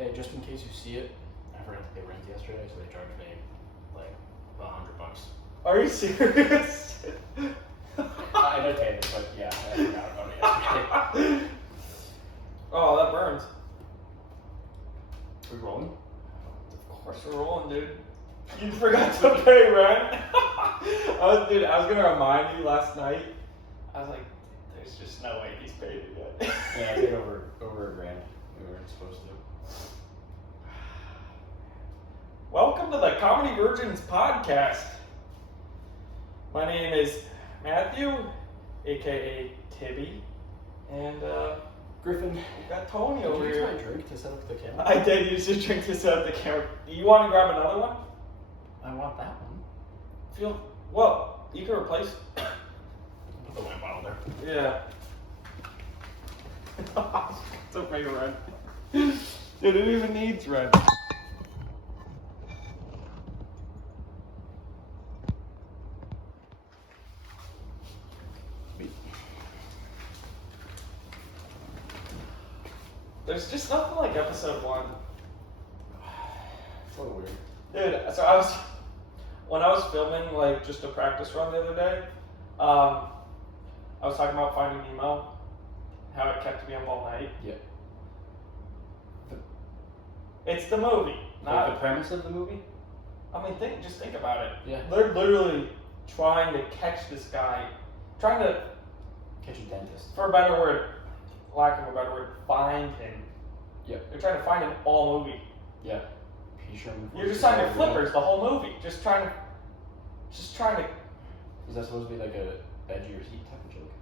Hey, just in case you see it, I forgot to pay rent yesterday, so they charged me like $100. Are you serious? I did pay it, but yeah, I forgot about it yesterday. Oh, that burns. We rolling? Of course we're rolling, dude. You forgot to pay rent. Dude, I was gonna remind you last night. I was like, there's just no way he's paid it yet. Yeah, I paid over $1,000. We weren't supposed to. Welcome to the Comedy Virgins podcast. My name is Matthew, aka Tibby, and Griffin, we got Tony over did you here. use my drink to set up the camera? I did use your drink to set up the camera. Do you want to grab another one? I want that one. Well, you can replace. Put the wine bottle there. Yeah. It's pay rent. Dude, it even needs rent. There's just nothing like episode 1. It's a little weird. Dude, so when I was filming like just a practice run the other day, I was talking about Finding Nemo, how it kept me up all night. Yeah. It's the movie, not Like the premise of the movie? I mean, just think about it. Yeah. They're literally trying to catch this guy, trying to, Catch a dentist. for a better word, lack of a better word, find him. Yeah. They're trying to find him all movie. Yeah. You're just on your flippers the whole movie, just trying to. Is that supposed to be like a edge of your seat type of joke?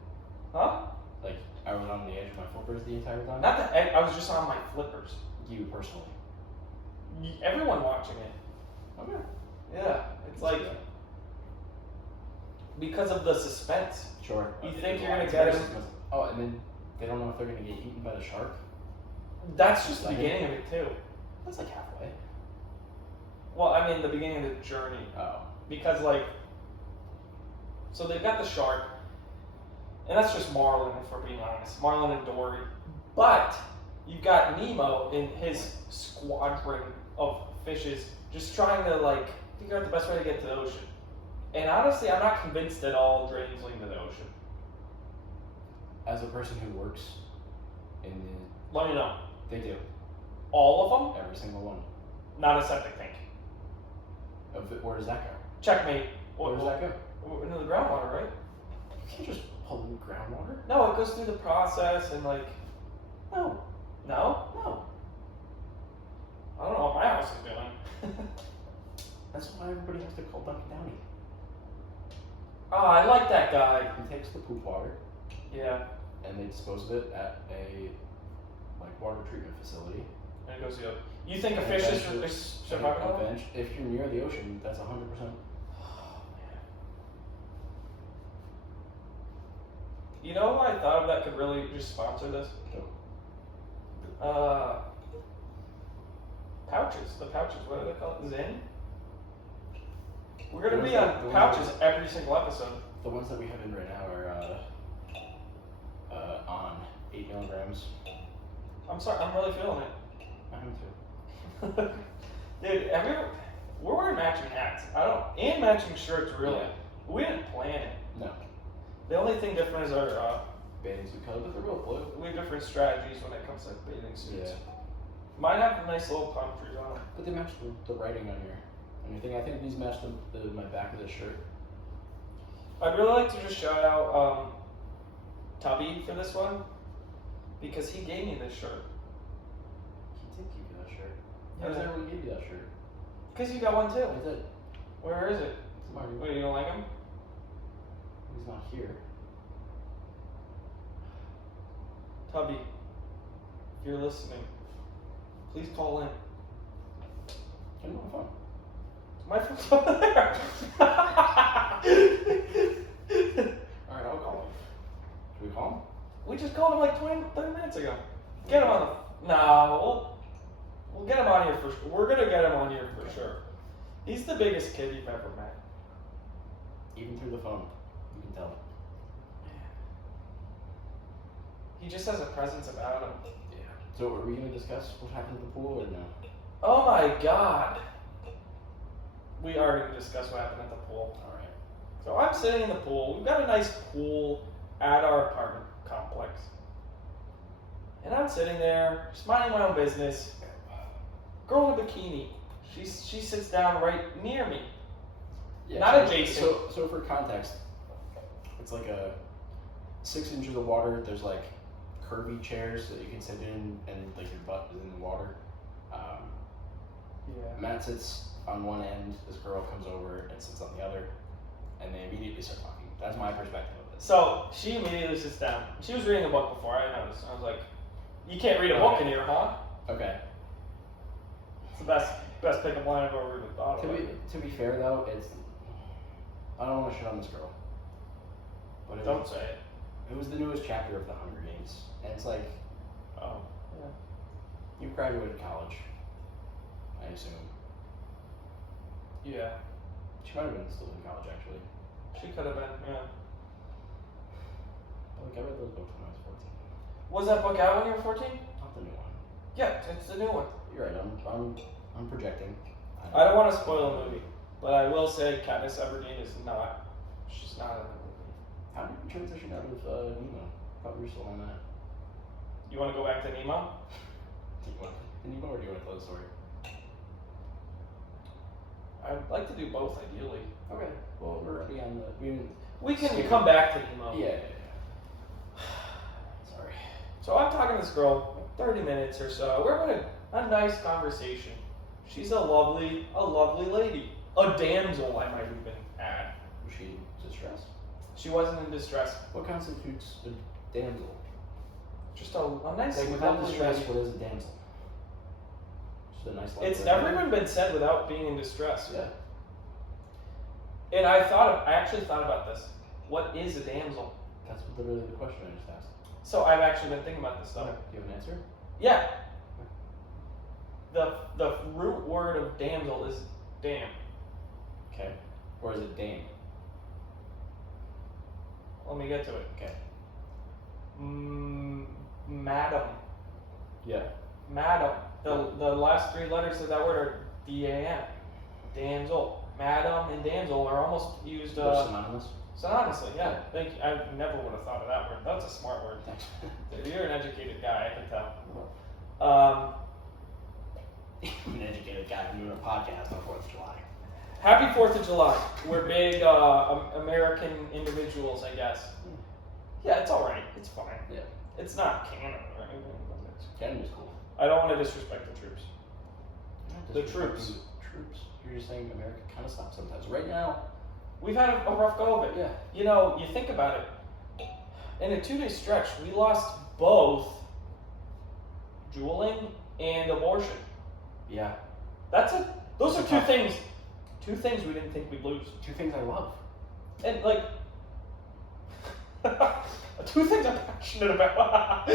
Huh? Like I was on the edge of my flippers the entire time? Not that I was just on my flippers. You personally. Everyone watching it. Okay. Yeah, it's like because of the suspense. Sure. You think you're It's gonna get very him? suspense. Oh, and then they don't know if they're gonna get eaten by the shark. That's just the Like beginning of it too. That's like halfway. Well, I mean the beginning of the journey. Oh. Because like, so they've got the shark, and that's just Marlin if we're being honest. Marlin and Dory. But you've got Nemo in his squadron of fishes just trying to like figure out the best way to get to the ocean. And honestly, I'm not convinced that all drains lead to the ocean. As a person who works in the... Let me know. They do. All of them? Every single one. Not a septic tank. Where does that go? Checkmate. Where does that go? Into the groundwater, right? You can't just pollute groundwater. No, it goes through the process and like. No. No? No. I don't know what my house is doing. That's why everybody has to call Dunkin' Downey. Oh, I like that guy. He takes the poop water Yeah. and they dispose of it at a water treatment facility. And it goes the other. You think a And fish eventually- is surviving on that? If you're near the ocean, that's 100%. Oh, man. You know who I thought of that could really just sponsor this? Go. Pouches. The pouches. What do they call it? Zen? We're going to The be ones on that- pouches every single episode. The ones that we have in right now are on 8 milligrams. I'm sorry. I'm really feeling it. I am too. Dude, we're wearing matching hats. And matching shirts, really. Yeah. We didn't plan it. No. The only thing different is our, Bathing suit color, but they're real blue. we have different strategies when it comes to like, bathing suits. Yeah. Mine have nice little palm trees on them. But they match the writing on your thing. I think these match my back of the shirt. I'd really like to just shout out Tubby for this one because he gave me this shirt. He did give you that shirt. Yeah. How does everyone give you that shirt? Because you got one too. I did. Where is it? It's mine. Wait, you don't like him? He's not here. Tubby, if you're listening, please call in. Turn on my phone. My phone's over there. Alright, I'll call him. Should we call him? We just called him like 30 minutes ago. Get him on the... No, we'll get him on here for sure. We're going to get him on here for sure. He's the biggest kid you've ever met. Even through the phone, you can tell. He just has a presence about him. Yeah. So are we gonna discuss what happened at the pool or no? Oh my god. We are going to discuss what happened at the pool. Alright. So I'm sitting in the pool. We've got a nice pool at our apartment complex. And I'm sitting there, just minding my own business. Girl in a bikini. She sits down right near me. Yeah, Not adjacent. So for context, it's like a 6 inches of water. There's like curvy chairs that you can sit in, and like your butt is in the water. Yeah. Matt sits on one end. This girl comes over and sits on the other, and they immediately start talking. That's my perspective of it. So she immediately sits down. She was reading a book before I noticed. I was like, "You can't read a book in here, huh?" Okay. It's the best pickup line I've ever thought of. To be fair though, I don't want to shit on this girl, but Don't say it. It was the newest chapter of the Hunger Games, and it's like, Oh, yeah. you graduated college, I assume. Yeah. She might have been still in college actually. She could have been, yeah. Like I read those books when I was 14. Was that book out when you were 14? Not the new one. Yeah, it's the new one. You're right. I'm projecting. I don't want to spoil the movie, but I will say Katniss Everdeen is not. She's not in the movie. How did you transition out of Nemo? Thought we were still on that. You want to go back to Nemo? Nemo, or do you want to tell the story? I'd like to do both, ideally. Okay. Well, we're already on the. We can come back to Nemo. Yeah. Sorry. So I'm talking to this girl, 30 minutes or so. We're having a nice conversation. She's a lovely lady. A damsel, I might even add. Was she distressed? She wasn't in distress. What constitutes a damsel? Just a nice, Like without lovely distress, lady. what is a damsel? Just a nice. It's never even been said without being in distress. Yeah. And I actually thought about this. What is a damsel? That's literally the question I just asked. So I've actually been thinking about this stuff. Okay. Do you have an answer? Yeah. The root word of damsel is dam. Okay. Or is it dame? Let me get to it. Okay. Madam. Yeah. Madam. The last three letters of that word are D-A-M. Damsel. Madam and damsel are almost used They're synonymous. synonymously. Yeah. Thank you. I never would have thought of that word. That's a smart word. Thanks. You're an educated guy, I can tell. I'm an educated guy doing a podcast on 4th of July. Happy 4th of July. We're big American individuals, I guess. Yeah, it's alright. It's fine. Yeah. It's not canon or anything. Canada's cool. I don't want to disrespect the troops. You're not The troops. disrespecting Troops. You're just saying America kind of stops sometimes. Right now. We've had a rough go of it. Yeah. You know, you think about it. In a 2-day stretch, we lost both dueling and abortion. Yeah. Those are It's two tough. things. Two things we didn't think we'd lose. 2 things I love. And like, 2 things I'm passionate about.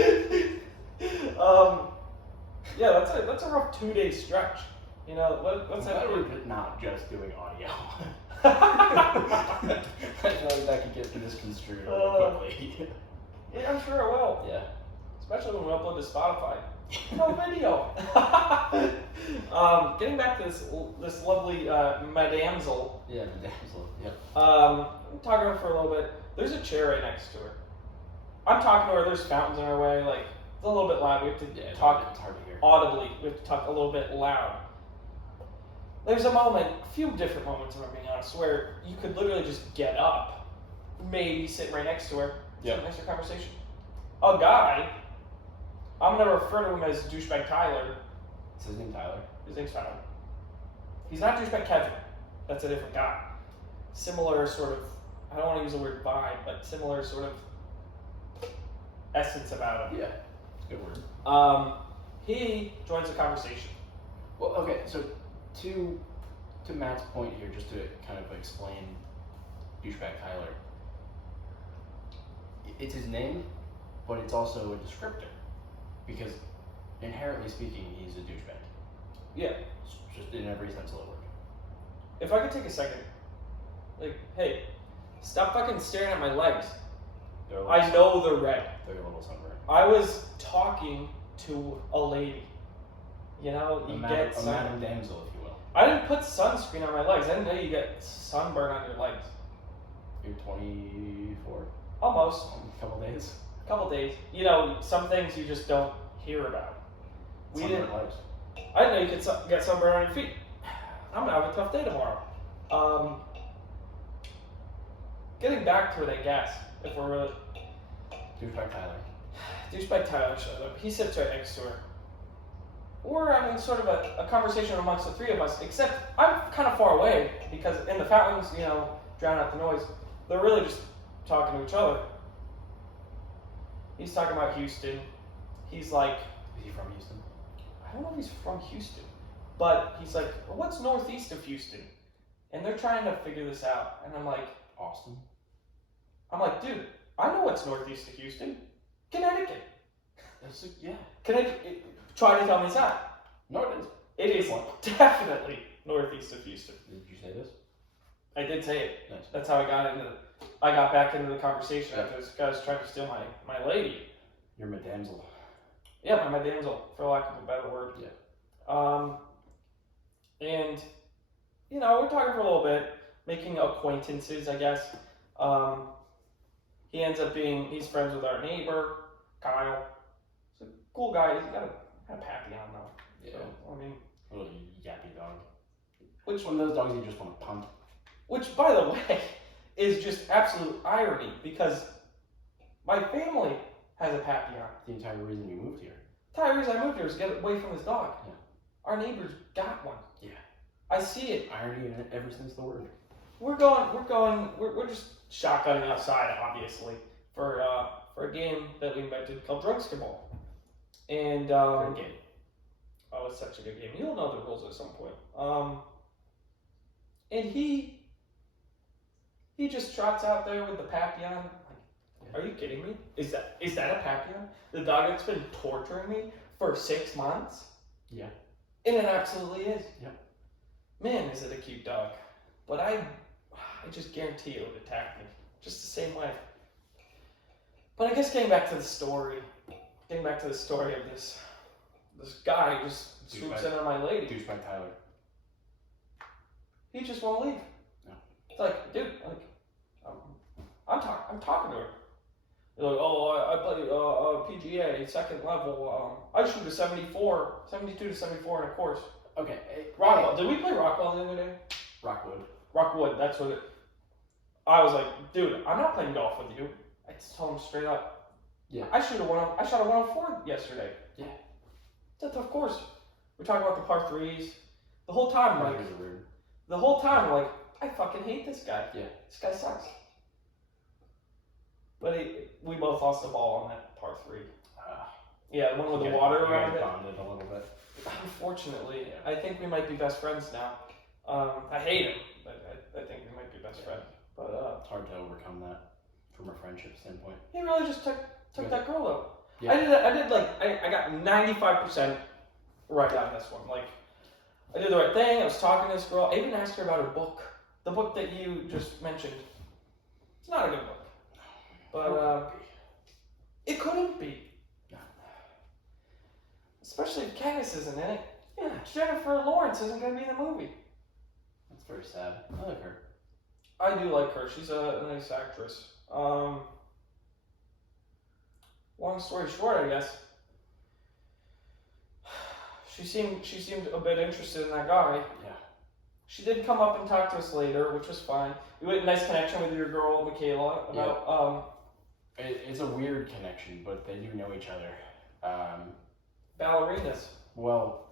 Yeah, that's a rough 2-day stretch. You know, what's that? We're not just doing audio. I feel like that could get misconstrued really quickly. Yeah, I'm sure it will. Yeah. Especially when we upload to Spotify. No video. Getting back to this lovely madamsel. Yeah, the damsel. Yep. I'm talking to her for a little bit. There's a chair right next to her. I'm talking to her. There's fountains in our way. Like, it's a little bit loud. We have to talk It's hard to hear. audibly. We have to talk a little bit loud. There's a few different moments, if I'm being honest, where you could literally just get up, maybe sit right next to her, Yep. have a nicer conversation. A guy, I'm gonna refer to him as douchebag Tyler. Is his name Tyler? His name's Tyler. He's not douchebag Kevin. That's a different guy. Similar sort of, I don't want to use the word vibe, but similar sort of essence about him. Yeah. It's a good word. He joins the conversation. Well, okay, so to Matt's point here, just to kind of explain douchebag Tyler, it's his name, but it's also a descriptor, because inherently speaking, he's a douchebag. Yeah. Just in every sense of the word. If I could take a second, like, hey, stop fucking staring at my legs. They're a little I know they're red. They're a little sunburned. I was talking to a lady. You know, you get a madam damsel, if you will. I didn't put sunscreen on my legs. I didn't know you get sunburn on your legs. You're 24? Almost. A couple days. A couple days. You know, some things you just don't hear about. We didn't. Lives. I didn't know you could get sunburn on your feet. I'm gonna have a tough day tomorrow. Getting back to it, I guess, if we're really. Douchebag Tyler. Douchebag Tyler shows up. He sits right next to her. We're having sort of a conversation amongst the three of us, except I'm kind of far away because in the fountains, you know, drown out the noise. They're really just talking to each other. He's talking about Houston. He's like, is he from Houston? I don't know if he's from Houston, but he's like, well, what's northeast of Houston? And they're trying to figure this out. And I'm like, Austin? I'm like, dude, I know what's northeast of Houston. Connecticut. Yeah. Connecticut. Try to tell me it's not. No, it is. It is definitely northeast of Houston. Did you say this? I did say it. Nice. That's how I got back into the conversation after this guy was trying to steal my lady. You're my damsel. Yeah, my damsel, for lack of a better word. Yeah. And, you know, we're talking for a little bit, making acquaintances, I guess. He ends up he's friends with our neighbor, Kyle. He's a cool guy. He's got a pappy on, though. Yeah. So, I mean. A little yappy dog. Which one of those dogs you just want to pump? Which, by the way, is just absolute irony, because my family has a pappy on. The entire reason you moved here. The entire reason I moved here is to get away from this dog. Yeah. Our neighbor's got one. Yeah. I see it. Irony in it ever since the word. We're just shotgunning outside, obviously, for a game that we invented called Drunkster Ball. And Great game. Oh, it's such a good game. You'll know the rules at some point. And he just trots out there with the Papillon. Like, are you kidding me? Is that a Papillon? The dog that's been torturing me for 6 months? Yeah. And it absolutely is. Yeah. Man, is it a cute dog. But I just guarantee it would attack me. Just the same way. But I guess getting back to the story of this guy just swoops in on my lady. Douchebag Tyler. He just won't leave. No. It's like, dude, I'm talking to her. They're like, oh, I play PGA, second level. I shoot a 72 to 74 in a course. Okay. Rockwell. Did we play Rockwell the other day? Rockwood, that's what it. I was like, dude, I'm not playing golf with you. I just told him straight up. Yeah. I shot a 104 yesterday. Yeah. It's a tough course. We're talking about the par threes. The whole time, like, I fucking hate this guy. Yeah. This guy sucks. But we both lost the ball on that par three. Yeah, the one with the water around it. Bonded a little bit. Unfortunately, I think we might be best friends now. I hate him, but I think we might be best friends. But it's hard to overcome that from a friendship standpoint. He really just took that girl though. Yeah. I got 95% right on this one. Like, I did the right thing. I was talking to this girl. I even asked her about her book. The book that you just mentioned. It's not a good book. But it couldn't be. No. Especially if Candace isn't in it. Yeah, Jennifer Lawrence isn't going to be in the movie. That's very sad. I like her. I do like her. She's a nice actress. Long story short, I guess. She seemed a bit interested in that guy. Yeah. She did come up and talk to us later, which was fine. We had a nice connection with your girl, Michaela, about It's a weird connection, but they do know each other. Ballerinas. Well,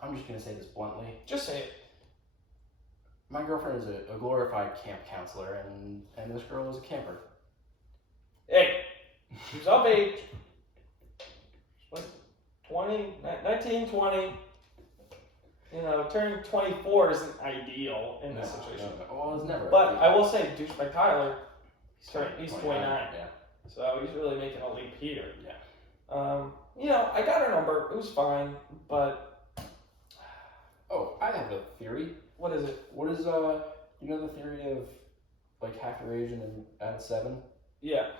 I'm just gonna say this bluntly. Just say it. My girlfriend is a glorified camp counselor, and this girl is a camper. Hey, she's of age. Like 19, 20. You know, turning 24 isn't ideal in this situation. No. Well, it's never. But I will say, douchebag Tyler, he's 29. Yeah. So he's really making a leap here. Yeah. You know, I got her number. It was fine, but. Oh, I have a theory. What is it? What is you know the theory of like half your age and then add 7? Yeah.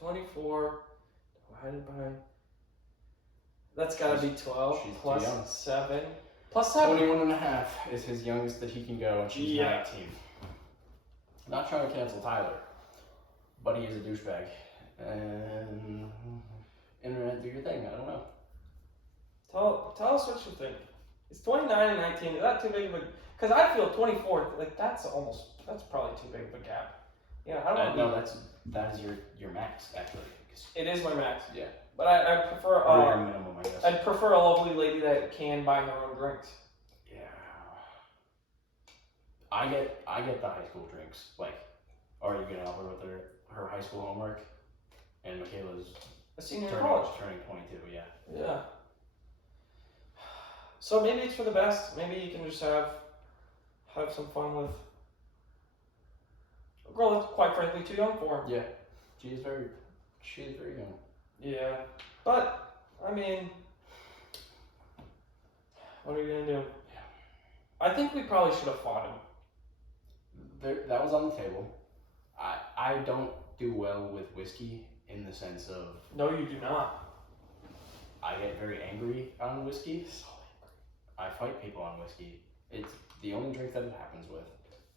24 divided by. That's got to be 12 She's plus too young. 7 plus 7. 21 and a half is his youngest that he can go, and she's 19. Not trying to cancel Tyler, but he is a douchebag. And internet, do your thing. I don't know. Tell us what you think. Is 29 and 19, is that too big of a... Because I feel 24, like that's probably too big of a gap. You know, I don't know. No, that is your max, actually. It is my max. Yeah. But I prefer... Or your minimum, I guess. I'd prefer a lovely lady that can buy her own drinks. Yeah. I get the high school drinks. Like, are you gonna help her with her high school homework? And Michaela's A senior in college. turning 22, yeah. Yeah. So maybe it's for the best. Maybe you can just have some fun with a girl that's quite frankly too young for him. Yeah. She is very young. Yeah. But, I mean, what are you gonna do? Yeah. I think we probably should have fought him. That was on the table. I don't do well with whiskey in the sense of... No, you do not. I get very angry on whiskey. I fight people on whiskey. It's the only drink that it happens with,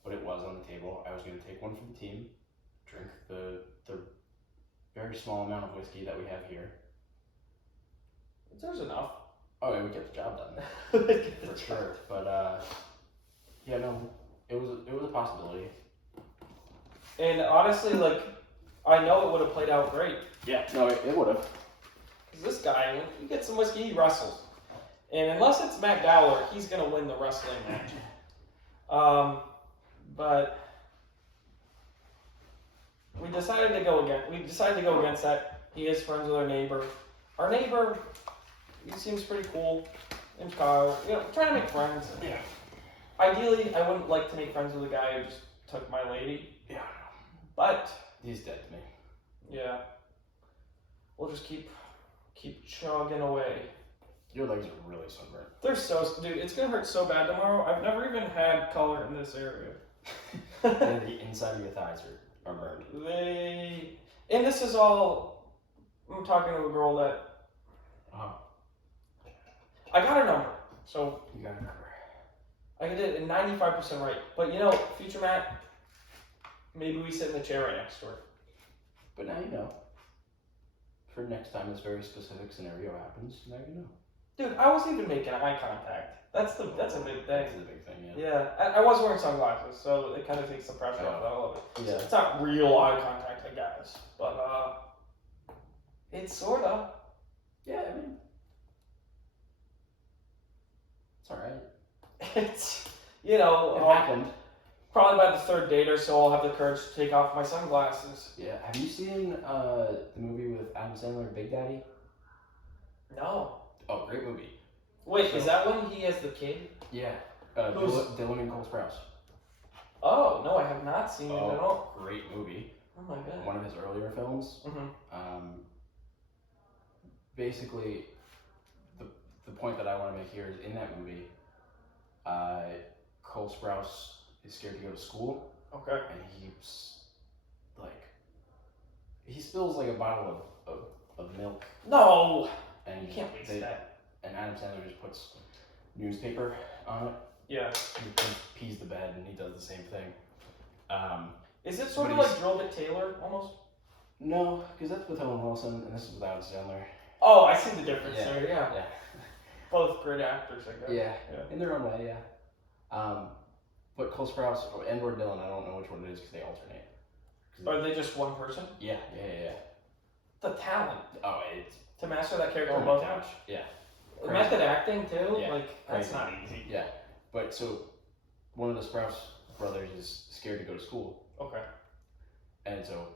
but it was on the table. I was going to take one for the team, drink the very small amount of whiskey that we have here. There's enough. Oh, it would get the job done. For sure. But, yeah, no, it was a possibility. And honestly, like, I know it would have played out great. Yeah, no, it would have. Because this guy, when he gets some whiskey, he wrestles. And unless it's Matt Dowler, he's going to win the wrestling match. But we decided to go against that. He is friends with our neighbor. Our neighbor, he seems pretty cool. Name's Kyle. You know, trying to make friends. Yeah. Ideally, I wouldn't like to make friends with a guy who just took my lady. Yeah. But He's dead to me. yeah, we'll just keep chugging away. Your legs are really sunburned. They're dude, it's gonna hurt so bad tomorrow. I've never even had color in this area. And the inside of your thighs are burned. And this is all, I'm talking to a girl that, I got her number, so. You got a number. I did it 95% right. But you know, future Matt, maybe we sit in the chair right next to her. But now you know. For next time this very specific scenario happens, now you know. Dude, I wasn't even making eye contact. That's a big thing. That's a big thing, yeah. Yeah, I was wearing sunglasses, so it kind of takes the pressure off a little bit. Yeah. It's not real eye contact, I guess, but it's sorta. Yeah, I mean, it's alright. It's, you know, It happened. probably by the third date or so, I'll have the courage to take off my sunglasses. Yeah. Have you seen the movie with Adam Sandler, Big Daddy? No. Oh, great movie. Wait, is that when he has the kid? Yeah. Who's- Dylan and Cole Sprouse. Oh, no, I have not seen it at all. Great movie. Oh my god. One of his earlier films. Mm-hmm. Basically, the point that I want to make here is in that movie, Cole Sprouse is scared to go to school. Okay. And he spills like a bottle of milk. No! And You can't waste that. And Adam Sandler just puts newspaper on it. Yeah. He pees the bed, and he does the same thing. Is it sort But of like Drill Bit Taylor, almost? No, because that's with Owen Wilson, and this is with Adam Sandler. Oh, I see the difference Yeah. there, yeah. Yeah. Both great actors, I guess. Yeah. Yeah. In their own way, yeah. But Cole Sprouse and or Dylan, I don't know which one it is because they alternate. Are they just one person? Yeah. The talent Oh, it's to master that character oh in my both gosh, acts. yeah. Method acting too, Yeah, like that's crazy. not easy. Yeah, but so one of the Sprouse brothers is scared to go to school, Okay. and so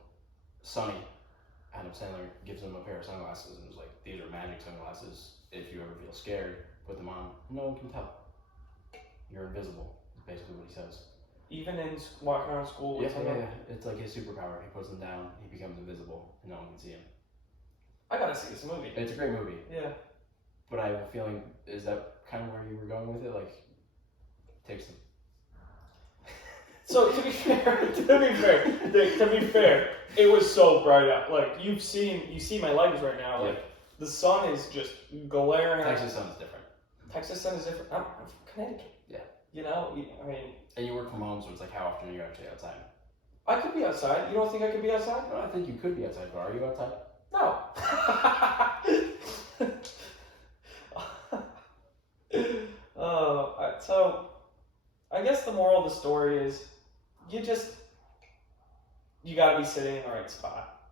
Sonny, Adam Sandler, gives him a pair of sunglasses and is like, "These are magic sunglasses. If you ever feel scared, put them on. No one can tell. You're invisible." Is basically what he says. Even in walking around school with Yeah, someone. It's like his superpower. He puts them down. He becomes invisible, and no one can see him. I gotta see this movie. It's a great movie. Yeah. But I have a feeling, is that kind of where you were going with it? Like, takes the... So to be fair, it was so bright out. Like you see my legs right now. Like the sun is just glaring. Texas sun's different. Texas sun is different. I'm from Connecticut. Yeah. You know, I mean. And you work from home, so it's like, how often are you actually outside? I could be outside. You don't think I could be outside? No, I think you could be outside, but are you outside? No. So, I guess the moral of the story is, you gotta be sitting in the right spot.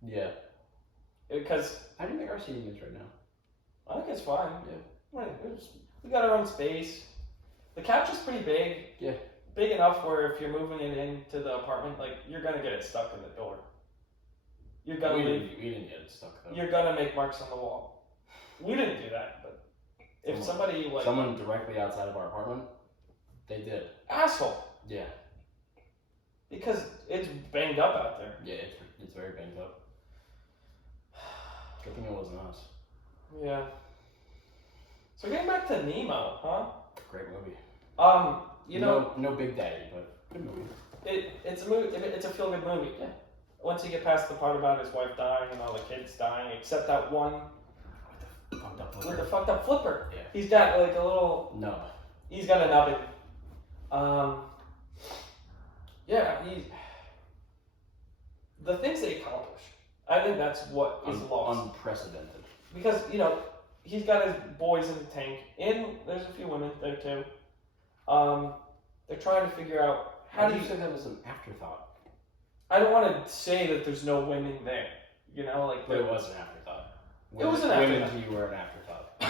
Yeah. Because how do you think our seating is right now? I think it's fine. Yeah. We got our own space. The couch is pretty big. Yeah. Big enough where if you're moving it into the apartment, like you're gonna get it stuck in the door. You're gonna we didn't get it stuck though. You're gonna make marks on the wall. We didn't do that, but if someone directly outside of our apartment, they did. Asshole. Yeah. Because it's banged up out there. Yeah, it's very banged up. Good thing it wasn't us. Yeah. So getting back to Nemo, huh? Great movie. No Big Daddy, but good movie. It's a movie. It's a feel-good movie. Yeah. Once you get past the part about his wife dying and all the kids dying, except that one with the fucked up flipper. Yeah. He's got like a little nub. He's got a nubbin. Yeah. The things they accomplish. I think that's what is lost. Unprecedented. Because he's got his boys in the tank, and there's a few women there too. They're trying to figure out how do you say that was an afterthought? I don't want to say that there's no women there, But it was an afterthought. It was an afterthought. Women to you were an afterthought.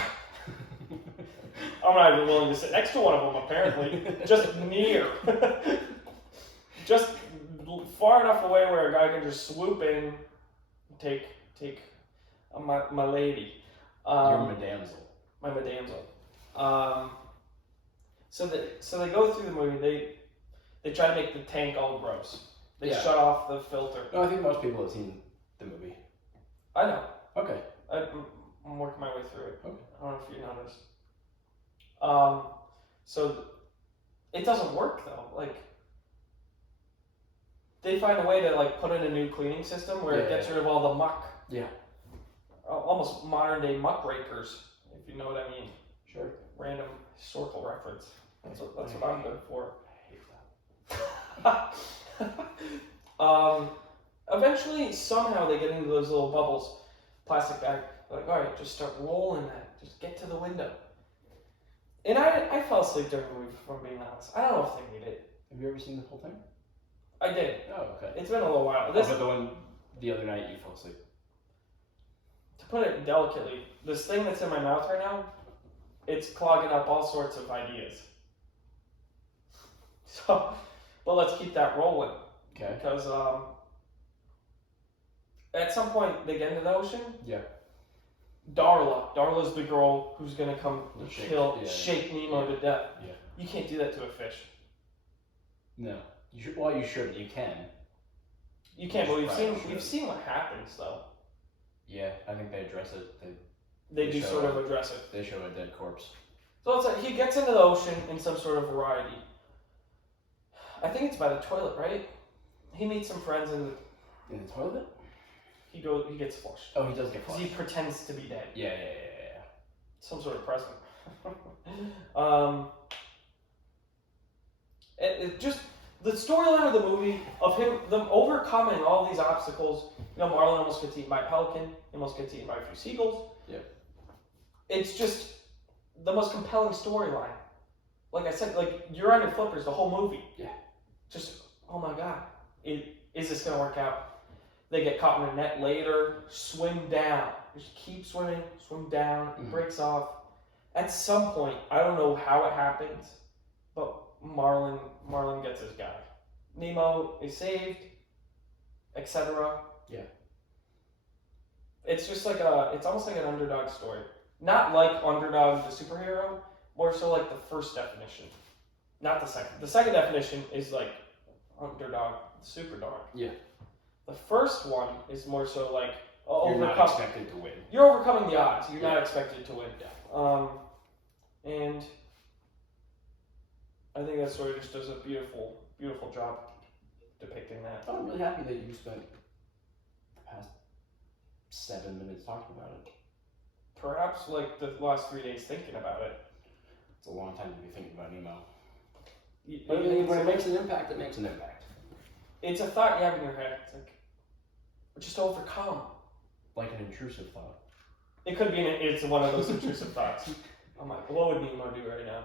I'm not even willing to sit next to one of them, apparently. Just near. Just far enough away where a guy can just swoop in, take my lady. Your madamsel. My madamsel. So they go through the movie. They try to make the tank all gross. They shut off the filter. No, I think most people have seen the movie. I know. Okay. I'm working my way through it. Okay. I don't know if you noticed. So it doesn't work though. Like they find a way to put in a new cleaning system where it gets rid of all the muck. Yeah. Almost modern day muckrakers, if you know what I mean. Sure. Random historical reference. That's what I'm good for. I hate that. Eventually, somehow they get into those little bubbles, plastic bag. They're like, all right, just start rolling that. Just get to the window. And I fell asleep during the movie, if I'm being honest. I don't know if they need it. Have you ever seen the whole thing? I did. Oh, okay. It's been a little while. But the one the other night you fell asleep. To put it delicately, this thing that's in my mouth right now, it's clogging up all sorts of ideas. So, but let's keep that rolling. Okay. Because at some point they get into the ocean. Yeah. Darla's the girl who's gonna come shake Nemo to death. Yeah. You can't do that to a fish. No. You should. Well, you should. You can. You can, but we've seen what happens though. Yeah, I think they address it. They do sort of address it. They show a dead corpse. So it's like he gets into the ocean in some sort of variety. I think it's by the toilet, right? He meets some friends in the toilet. He gets flushed. Oh, he does get flushed. Because he pretends to be dead. Yeah. Some sort of present. It just the storyline of the movie of them overcoming all these obstacles. Marlin almost gets eaten by a pelican. He almost gets eaten by a few seagulls. Yep. It's just the most compelling storyline. Like I said, you're on your flippers the whole movie. Yeah. Just, oh my god, is this gonna work out? They get caught in a net later, swim down. Just keep swimming, swim down, it breaks off. At some point, I don't know how it happens, but Marlin gets his guy. Nemo is saved, etc. Yeah. It's just it's almost like an underdog story. Not like Underdog the superhero, more so like the first definition. Not the second. The second definition is like Underdog the superdog. Yeah. The first one is more so like you're not expected to win. You're overcoming the odds. You're not expected to win. Yeah. And I think that story just does a beautiful, beautiful job depicting that. I'm really happy that you spent the past 7 minutes talking about it. Perhaps like the last 3 days thinking about it. It's a long time to be thinking about Nemo. It- But it- when it makes an impact, it makes an impact. It's a thought you have in your head. It's like, just overcome. Like an intrusive thought. It could be. It's one of those intrusive thoughts. I'm like, what would Nemo do right now?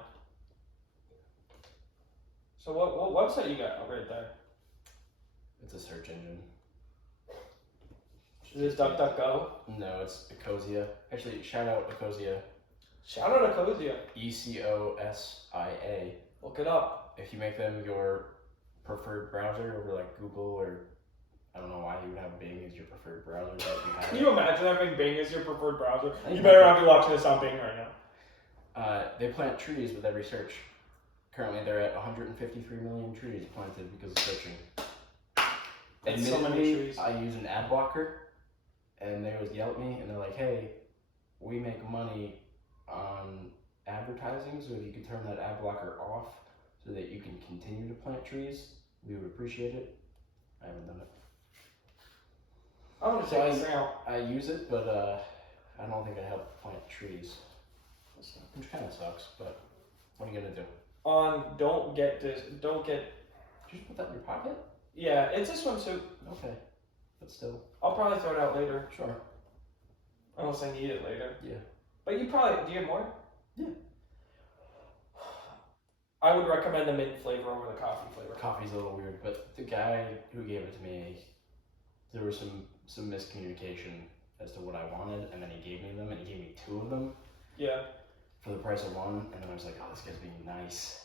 So what website you got right there? It's a search engine. Is it DuckDuckGo? No, it's Ecosia. Actually, shout out Ecosia. Shout out to Ecosia. ECOSIA. Look it up. If you make them your preferred browser over like Google or I don't know why you would have Bing as your preferred browser. But you have Can you imagine having Bing as your preferred browser? I think You better not be watching this on Bing right now. They plant trees with every search. Currently, they're at 153 million trees planted because of searching. That's so many Admittedly, trees. I use an ad blocker, and they always yell at me, and they're like, "Hey, we make money on advertising, so if you could turn that ad blocker off, so that you can continue to plant trees, we would appreciate it." I haven't done it. I'm gonna check this out. I use it, but I don't think I help plant trees, which kind of sucks. But what are you gonna do? Don't get. Did you just put that in your pocket? Yeah, it's a swimsuit. Okay, but still. I'll probably throw it out later, Sure. unless I need it later. Yeah. But you probably do you have more? Yeah. I would recommend the mint flavor over the coffee flavor. Coffee's a little weird, but the guy who gave it to me, there was some miscommunication as to what I wanted, and then he gave me them, and he gave me 2 of them Yeah. for the price of 1, and then I was like, oh, this guy's being nice.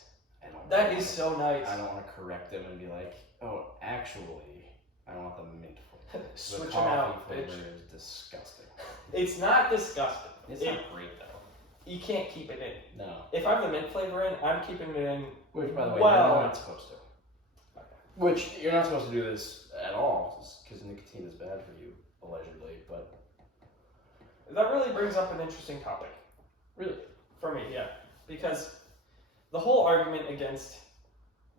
That is so nice. I don't want to correct him and be like, oh, actually, I want the mint flavor. Switch the them out, coffee flavor bitch. is disgusting. It's not disgusting. It's not great though. You can't keep it in. No. If I have the mint flavor in, I'm keeping it in. Which, by the way, Well- you're not supposed to. Which, you're not supposed to do this at all, because nicotine is bad for you, allegedly, but... That really brings up an interesting topic. Really? For me, yeah. Because the whole argument against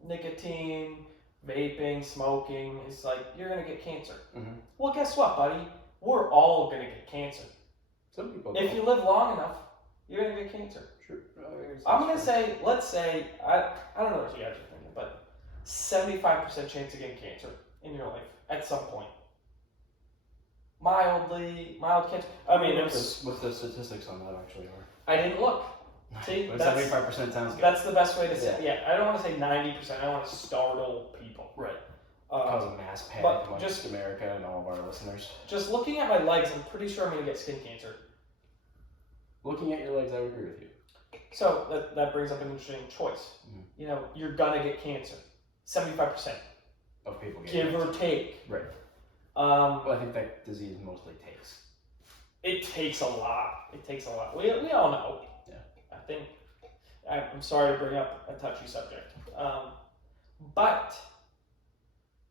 nicotine, vaping, smoking is like, you're going to get cancer. Mm-hmm. Well, guess what, buddy? We're all going to get cancer. Some people If you live long enough, you're going to get cancer. Sure. I'm going to say, let's say, I don't know what you guys are thinking, but 75% chance of getting cancer in your life at some point. Mild cancer. I mean, what the statistics on that actually are. I didn't look. See, But that's- 75% sounds good. That's the best way to say. Yeah, I don't want to say 90%. I want to startle people. Right. Cause a mass panic but amongst just- America and all of our listeners. Just looking at my legs, I'm pretty sure I'm gonna get skin cancer. Looking at your legs, I would agree with you. So that brings up an interesting choice. Mhm. You know, you're gonna get cancer. 75%, Of people getting give cancer. or take. Right. Um, Well, I think that disease mostly takes. It takes a lot. It takes a lot. We all know. Yeah. I think. I'm sorry to bring up a touchy subject. But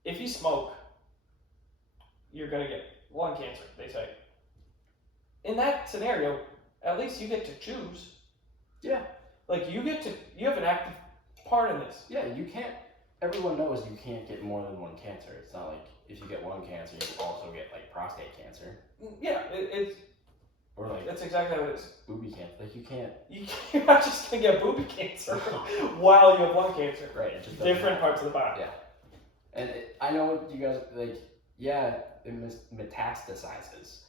if you smoke, you're gonna get lung cancer. They say. In that scenario, at least you get to choose. Yeah. Like you have an active part in this. Yeah, you can't. Everyone knows you can't get more than one cancer. It's not like if you get lung cancer, you also get like prostate cancer Yeah, it's or like that's exactly how it is. booby cancer. Like you can't. You're not just gonna get booby cancer while you have lung cancer. Right. It just doesn't Different happen. parts of the body. Yeah. And I know what you guys like. Yeah, it metastasizes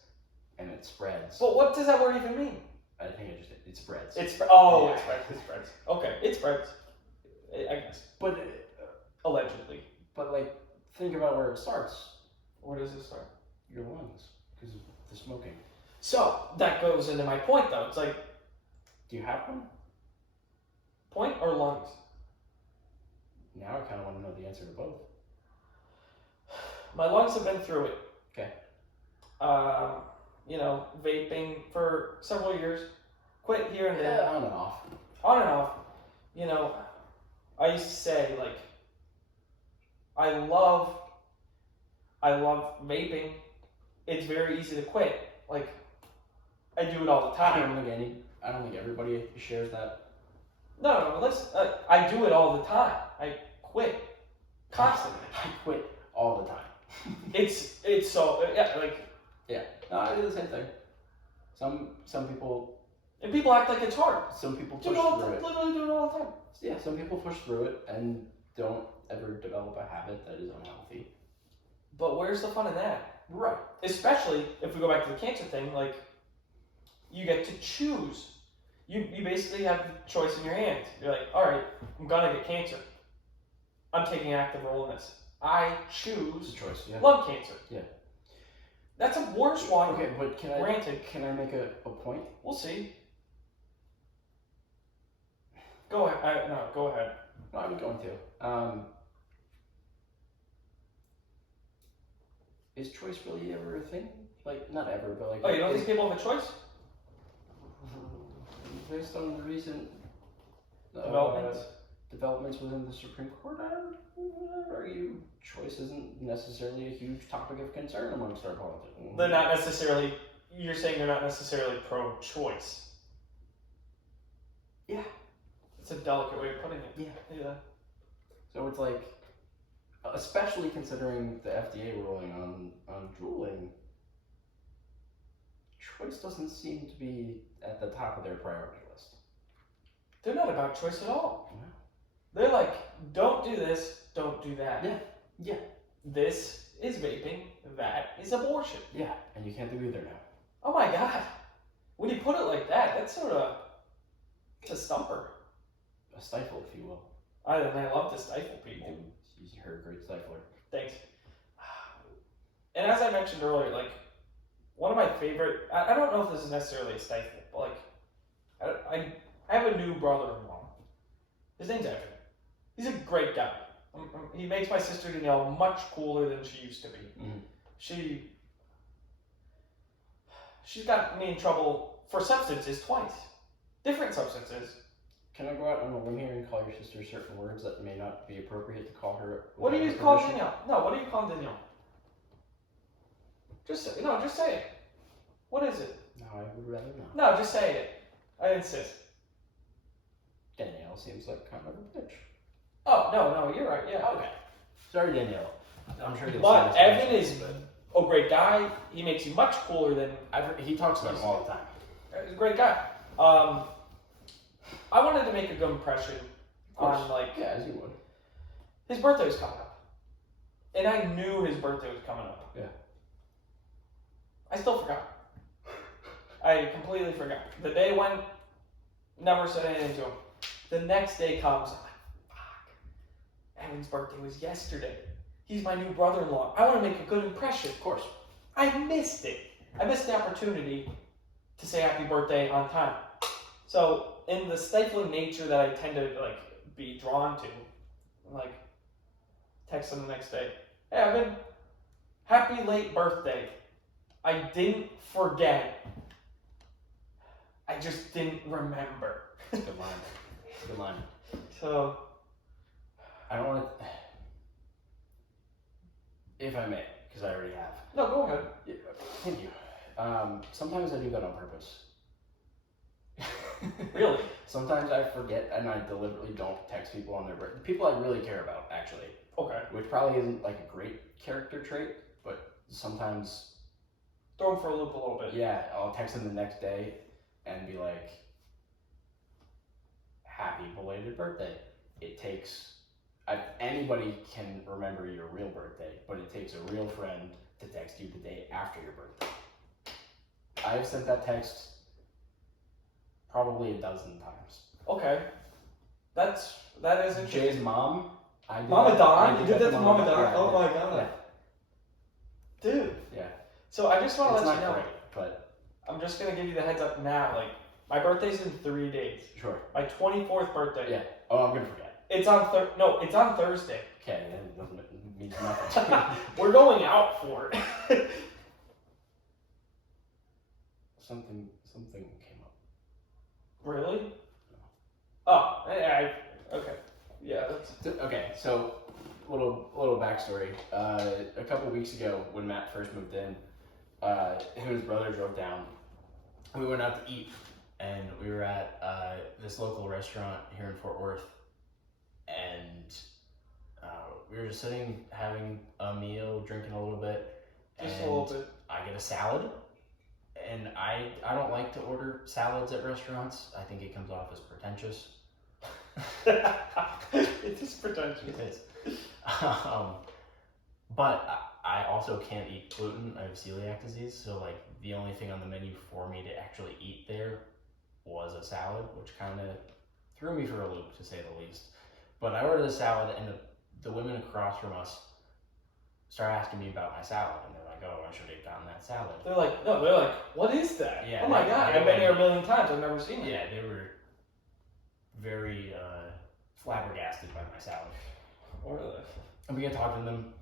and it spreads. But what does that word even mean? I think it spreads. It spreads. Yeah. It spreads. Okay, it spreads. I guess. But Allegedly. like think about where it starts. Where does it start? Your lungs, because of the smoking. So that goes into my point, though. It's like Do you have one? point or lungs. Now I kind of want to know the answer to both. My lungs have been through it. Okay. You know, vaping for several years. Quit here and there. Yeah, on and off. On and off. You know, I used to say like, I love vaping. It's very easy to quit. Like, I do it all the I time. don't think everybody shares that No, listen. I do it all the time. I quit constantly. I quit all the time. It's so like. Yeah. No, I do the same thing. Some people. And people act like it's hard. Some people push Literally through it. do it all the time. Yeah. Some people push through it and don't ever develop a habit that is unhealthy. But where's the fun in that? Right. Especially if we go back to the cancer thing, like you get to choose. You basically have the choice in your hands. You're like, all right, I'm gonna get cancer. I'm taking an active role in this. I choose It's a choice. Yeah. lung cancer. Yeah. That's a worse one. Okay, but can I make a point? We'll see. Go ahead. No, go ahead. No, I'm going to. Is choice really ever a thing? Like, not ever, but like. Oh, you don't think people have a choice? Based on the recent developments within the Supreme Court, I would argue choice isn't necessarily a huge topic of concern amongst our politicians. They're not necessarily. You're saying they're not necessarily pro-choice. Yeah. It's a delicate way of putting it. Yeah. So it's like, especially considering the FDA ruling on drooling, choice doesn't seem to be at the top of their priority list. They're not about choice at all. No. They're like, don't do this, don't do that. Yeah. This is vaping, that is abortion. Yeah, and you can't do either now. Oh my god. When you put it like that, that's sort of, it's a stumper. A stifle, if you will. I love to stifle people. You're a great stifler. Thanks. And as I mentioned earlier, like, one of my favorite, I don't know if this is necessarily a stifle, but like, I have a new brother-in-law. His name's Evan. He's a great guy. He makes my sister Danielle much cooler than she used to be. Mm-hmm. She's got me in trouble for substances twice. Different substances. Can I go out on a limb here and call your sister certain words that may not be appropriate to call her? What do you call Danielle? No, what do you call Danielle? Just say it. What is it? No, I would rather not. No, just say it. I insist. Danielle seems like kind of a bitch. Oh, no, you're right, yeah. Okay. Sorry, Danielle. I'm sure you'll But see this Evan is a great guy. He makes you much cooler than... he talks about him all the time. He's a great guy. I wanted to make a good impression on, like... Yeah, as you would. His birthday was coming up. And I knew his birthday was coming up. Yeah. I still forgot. I completely forgot. The day went, never said anything to him. The next day comes, I'm like, fuck. Evan's birthday was yesterday. He's my new brother-in-law. I want to make a good impression. Of course. I missed it. I missed the opportunity to say happy birthday on time. So, in the stifling nature that I tend to, like, be drawn to, like, text him the next day, hey, Evan, happy late birthday. I didn't forget. I just didn't remember. Good line. Good line. So, I don't want to... If I may, because I already have. no, go ahead. Yeah, thank you. Sometimes I do that on purpose. Really? Sometimes I forget and I deliberately don't text people on their birthday. People I really care about, actually. Okay. Which probably isn't like a great character trait, but sometimes... Throw him for a loop a little bit. Yeah, I'll text them the next day and be like, happy belated birthday. It takes... anybody can remember your real birthday, but it takes a real friend to text you the day after your birthday. I've sent that text probably a dozen times. Okay. That is interesting. Jay's mom. Mama Don? You did that to Mama Don? Yeah, Oh yeah, my god. Yeah. Dude. Yeah. So I just want to It's let you not know. great, but... I'm just going to give you the heads up now. Like, my birthday's in 3 days. Sure. My 24th birthday. Yeah. Oh, I'm going to forget. It's on it's on Thursday. Okay, that doesn't mean nothing to me. We're going out for it. Something came up. Really? Oh, okay. Yeah, that's... Okay, so little backstory. A couple weeks ago, when Matt first moved in, him and his brother drove down, and we went out to eat. and we were at this local restaurant here in Fort Worth, and we were just sitting having a meal, drinking a little bit, Just and a little bit. I get a salad, and I don't like to order salads at restaurants. I think it comes off as pretentious. It is pretentious. It is. But I also can't eat gluten. I have celiac disease, so like the only thing on the menu for me to actually eat there was a salad, which kind of threw me for a loop, to say the least. But I ordered a salad, and the women across from us started asking me about my salad, and they're like, "Oh, I should have gotten that salad." They're like, what is that? Yeah, oh my god, I've been here a million times. I've never seen it. Yeah, they were very flabbergasted by my salad. And we get talking to them.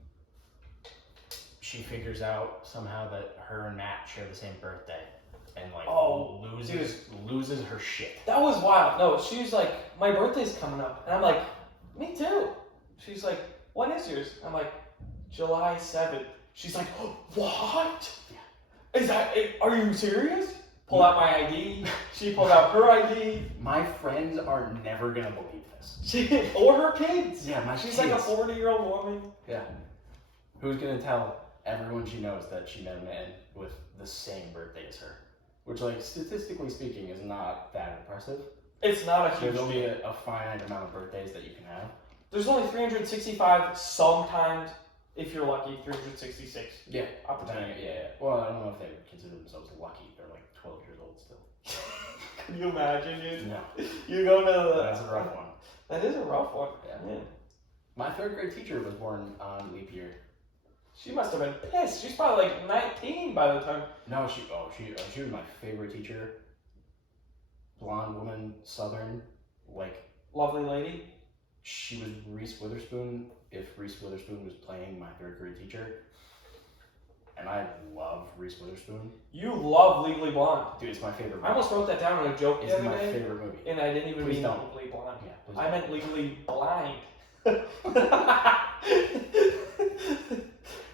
She figures out somehow that her and Matt share the same birthday, and like loses her shit. That was wild. No, she's like, my birthday's coming up, and I'm like, me too. She's like, when is yours? I'm like, July 7th. She's like, oh, what? Yeah. Is that? Are you serious? Pull out my ID. She pulled out her ID. My friends are never gonna believe this. Or her kids. Yeah, She's kids. like a 40-year-old woman. Yeah. Who's gonna tell everyone she knows that she met a man with the same birthday as her? Which, like, statistically speaking, is not that impressive. It's not a huge There's only a finite amount of birthdays that you can have. There's only 365, sometimes, if you're lucky, 366. Yeah. Opportunity. Yeah. Well, I don't know if they would consider themselves lucky. They're like 12 years old still. Can you imagine, dude? No. You go to the... That's a rough one. That is a rough one. Yeah. My third grade teacher was born on leap year. She must have been pissed. She's probably like 19 by the time. No, she was my favorite teacher. Blonde woman, Southern, like... Lovely lady. She was Reese Witherspoon, if Reese Witherspoon was playing my third grade teacher. And I love Reese Witherspoon. You love Legally Blonde. Dude, it's my favorite movie. I almost wrote that down in a joke the other day. It's my favorite movie. And I didn't even Please mean don't. Legally Blonde. Yeah, please I don't. meant Legally Blind.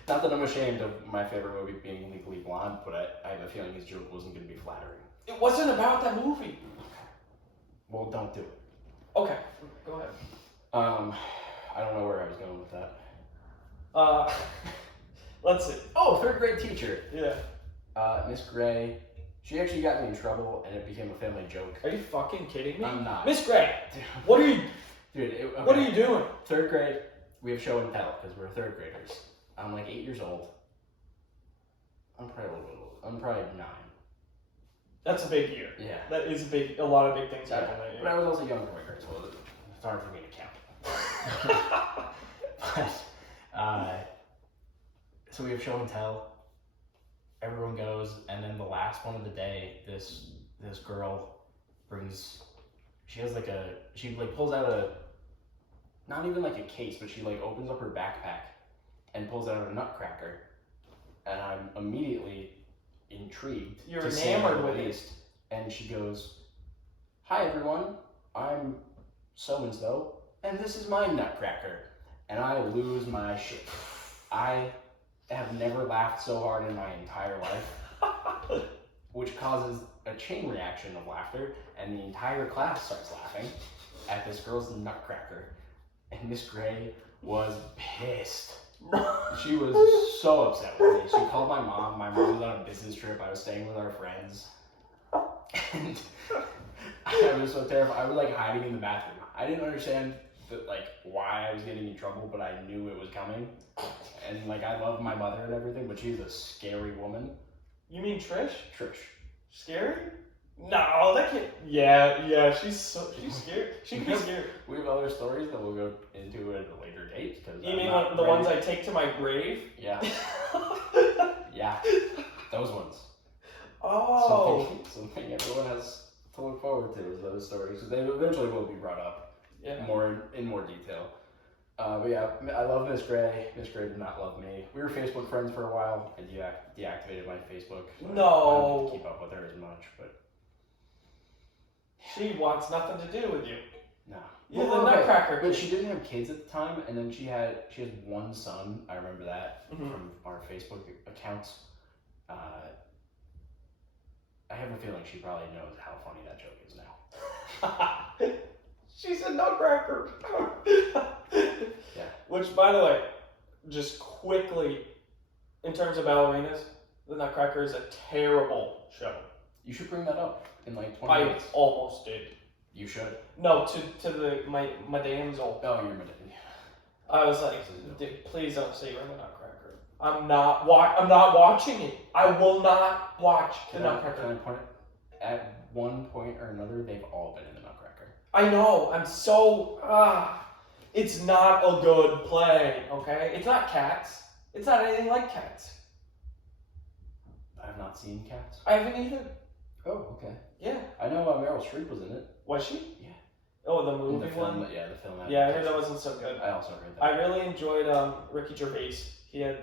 Not that I'm ashamed of my favorite movie being Legally Blonde, but I have a feeling his joke wasn't going to be flattering. It wasn't about that movie. Well, don't do it. Okay, go ahead. I don't know where I was going with that. Let's see. Oh, third grade teacher. Yeah. Miss Gray. She actually got me in trouble, and it became a family joke. Are you fucking kidding me? I'm not. Miss Gray, what are you... Dude, okay. What are you doing? Third grade, we have show and tell, because we're third graders. I'm like 8 years old. I'm probably a little bit old. I'm probably 9. That's a big year. Yeah. That is a lot of big things happen that year. But I was also young for my grade, so it's hard for me to count. But, so we have show and tell. Everyone goes, and then the last one of the day, this girl brings, she pulls out a, not even like a case, but she like opens up her backpack and pulls out a Nutcracker, and I'm immediately intrigued. You're to say enamored the with it. least. And she goes, "Hi everyone, I'm so-and-so, and this is my Nutcracker." And I lose my shit. I have never laughed so hard in my entire life, which causes a chain reaction of laughter, and the entire class starts laughing at this girl's Nutcracker. And Miss Gray was pissed. She was so upset with me. She called my mom. My mom was on a business trip. I was staying with our friends. And I was so terrified. I was like hiding in the bathroom. I didn't understand why I was getting in trouble, but I knew it was coming. And like I love my mother and everything, but she's a scary woman. You mean Trish? Trish. Scary? No, that can't. Yeah, she's scared. She can be scared. We have other stories that we'll go into at a later date. You mean the ones I take to my grave? Yeah. Yeah. Those ones. Oh. Something everyone has to look forward to is those stories. They eventually will be brought up in more detail. But yeah, I love Miss Gray. Miss Gray did not love me. We were Facebook friends for a while. I deactivated my Facebook. So No. I don't get to keep up with her as much, but she wants nothing to do with you. no. You're the Nutcracker. But she didn't have kids at the time, and then she had one son. I remember that from our Facebook accounts. I have a feeling she probably knows how funny that joke is now. She's a nutcracker. Yeah. Which, by the way, just quickly, in terms of ballerinas, the Nutcracker is a terrible show. You should bring that up in like 20 I minutes. almost did. You should. No, to my damsel. Oh, you're Madame. I was like, please don't say you're in the Nutcracker. I'm not watching it. I will not watch the Nutcracker. Can I point it? At one point or another, they've all been in the Nutcracker. I know. I'm so it's not a good play. Okay, it's not Cats. It's not anything like Cats. I have not seen Cats. I haven't either. Oh, okay. Yeah. I know Meryl Streep was in it. Was she? Yeah. Oh, the movie the film, one. Yeah, the film. Yeah, I heard that wasn't so good. I also heard that. I really enjoyed Ricky Gervais. He had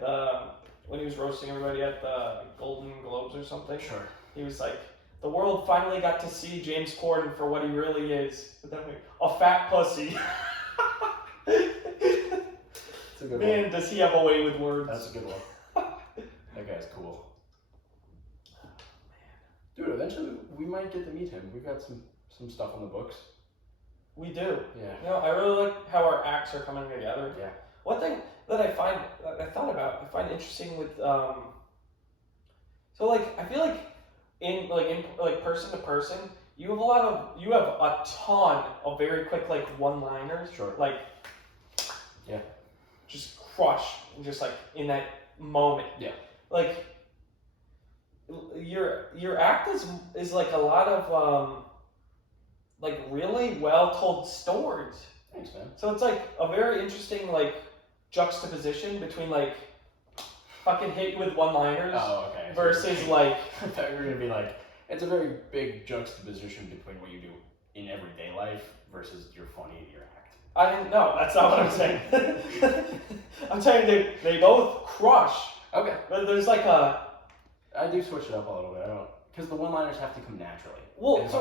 when he was roasting everybody at the Golden Globes or something. Sure. He was like, the world finally got to see James Corden for what he really is. A fat pussy. It's a good Man, one. does he have a way with words. That's a good one. That guy's cool. Dude, eventually we might get to meet him. We've got some stuff on the books. We do. Yeah. You know, I really like how our acts are coming together. Yeah. One thing that I find interesting with so like I feel like in person to person, you have a ton of very quick like one-liners. Sure. Like yeah. Just crush and just like in that moment. Yeah. Like your act is like a lot of like really well told stories. Thanks, man. So it's like a very interesting like juxtaposition between like fucking hit you with one-liners versus like I thought you were gonna be like, it's a very big juxtaposition between what you do in everyday life versus your funny in your act. I didn't know. That's not what I'm saying. I'm saying they both crush. Okay. But there's like a. I do switch it up a little bit. I don't, because the one-liners have to come naturally. Well, and if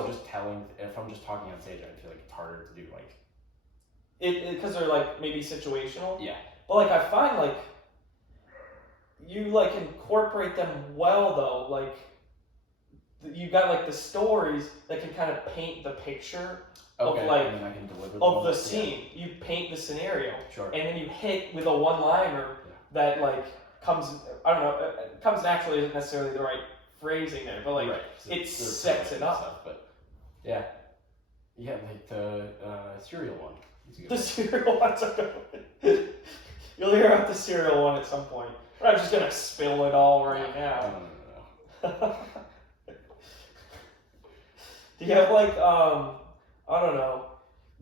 I'm just talking on stage, I feel like it's harder to do like. Because they're like maybe situational. Yeah. But like I find like. You like incorporate them well though, like. You got like the stories that can kind of paint the picture of like and then I can deliver of the scene. Yeah. You paint the scenario, sure, and then you hit with a one-liner that like comes. I don't know. Comes naturally isn't necessarily the right phrasing there, but like it sets it up. Stuff, but yeah, like the cereal one. The cereal one's a good one. You'll hear about the cereal one at some point. We're not just gonna spill it all right now. No. Do you have like I don't know,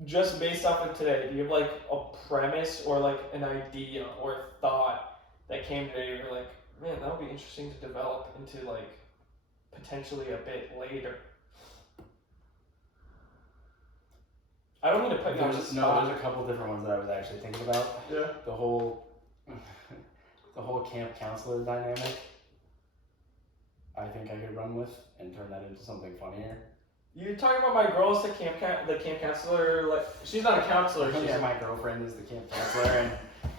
just based off of today, do you have like a premise or like an idea or a thought that came today you're like, man, that would be interesting to develop into like potentially a bit later? I don't mean to put you on the spot. No, there's a couple different ones that I was actually thinking about. Yeah. The whole camp counselor dynamic, I think I could run with and turn that into something funnier. You're talking about my girl as the camp counselor, like, she's not a counselor. Yeah, my girlfriend is the camp counselor,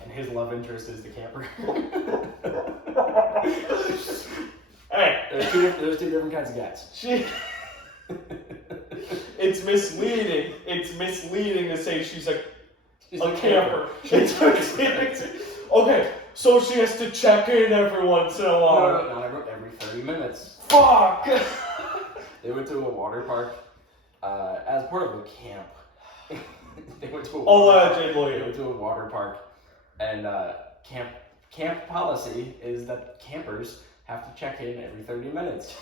and his love interest is the camper. Hey! There's two different kinds of guys. It's misleading. It's misleading to say she's a camper. Okay, so she has to check in every once in a while. No, every 30 minutes. Fuck! They went to a water park as part of a camp. They went to a water park, and camp policy is that campers have to check in every 30 minutes.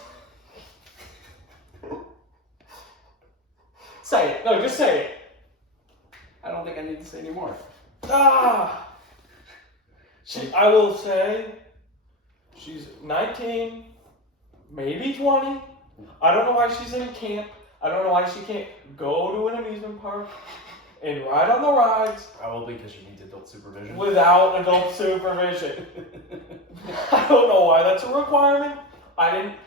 Say it. No, just say it. I don't think I need to say any more. I will say she's 19, maybe 20. I don't know why she's in camp. I don't know why she can't go to an amusement park and ride on the rides. Probably because she needs adult supervision. Without adult supervision. I don't know why that's a requirement. I'm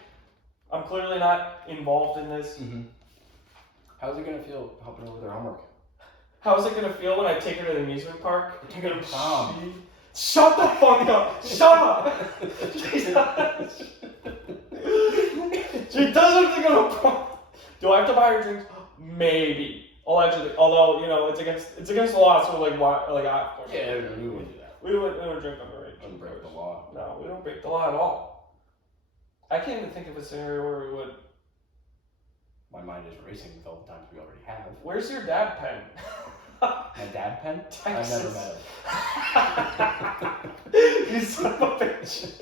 clearly not involved in this. Mm-hmm. How's it gonna feel helping her with her homework? How's it gonna feel when I take her to the amusement park? Take her to prom. Shut the fuck up! Shut up! She doesn't think of a prom. Do I have to buy her drinks? Maybe. Allegedly. Although, you know, it's against the law, so like why of course. Yeah, we wouldn't do that. We wouldn't drink underage. Wouldn't break the law. No, we don't break the law at all. I can't even think of a scenario where we would. My mind is racing with all the times we already have. Where's your dad pen? My dad pen? Texas. I never met him. You son of a bitch.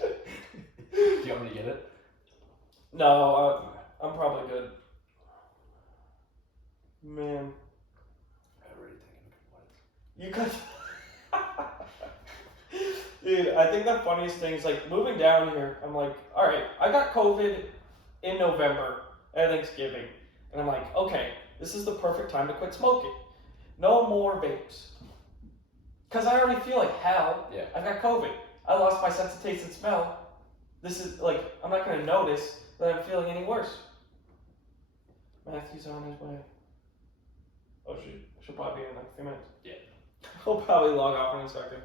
Do you want me to get it? No, I'm probably good. Man. I've already taken a couple You could. Dude, I think the funniest thing is like moving down here. I'm like, all right, I got COVID in November at Thanksgiving, and I'm like, okay, this is the perfect time to quit smoking. No more vapes, cause I already feel like hell. Yeah. I've got COVID. I lost my sense of taste and smell. This is like, I'm not gonna notice that I'm feeling any worse. Matthew's on his way. Oh, she'll probably be in like a few minutes. Yeah. He'll probably log off in a second.